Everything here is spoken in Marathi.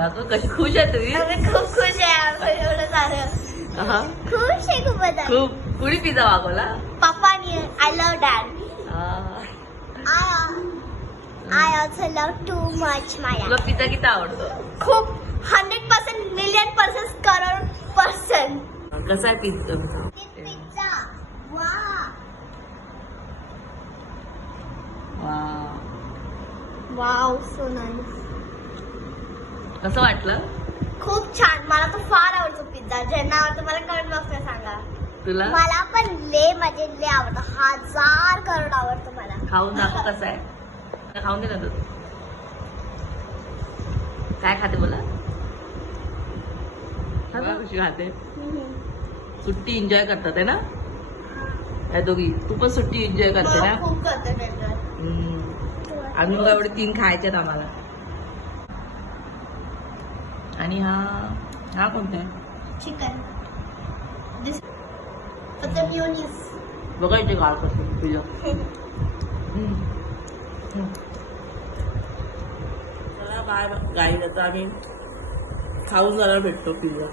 दाखव कशी खुश आहे तुम्ही. खूप खुश आहे एवढं सारं. खुश आहे खूप. खूप. कुणी पिझ्झा मागवला? पप्पानी. I love dad. I also love too much Maya. तुला पिझ्झा किती आवडतो? खूप. 100%, million%, करोड%. कसा आहे पिझ्झा? Pizza wow wow so nice. कसं वाटलं? खूप छान. मला तर फार आवडतो पिझ्झा. ज्यांना आवडतो मला कमेंट बॉक्समध्ये सांगा. तुला? मला पण म्हणजे लय आवडतो. 1000 करोड आवडतो मला. खाऊन दाखव कसं आहे. खाऊन दे ना तू. काय खाते बोला? कशी खाते? सुट्टी एन्जॉय करतात आहे ना या दोघी. तू पण सुट्टी एन्जॉय करते ना? खूप करते. आम्ही बघा एवढे 3 खायचे आम्हाला. आणि हा कोणता आहे? चिकन. बघा इथे गाळ कसं पिझ्झा. चला बाय गाई. आता आम्ही खाऊन जायला भेटतो पिझ्झा.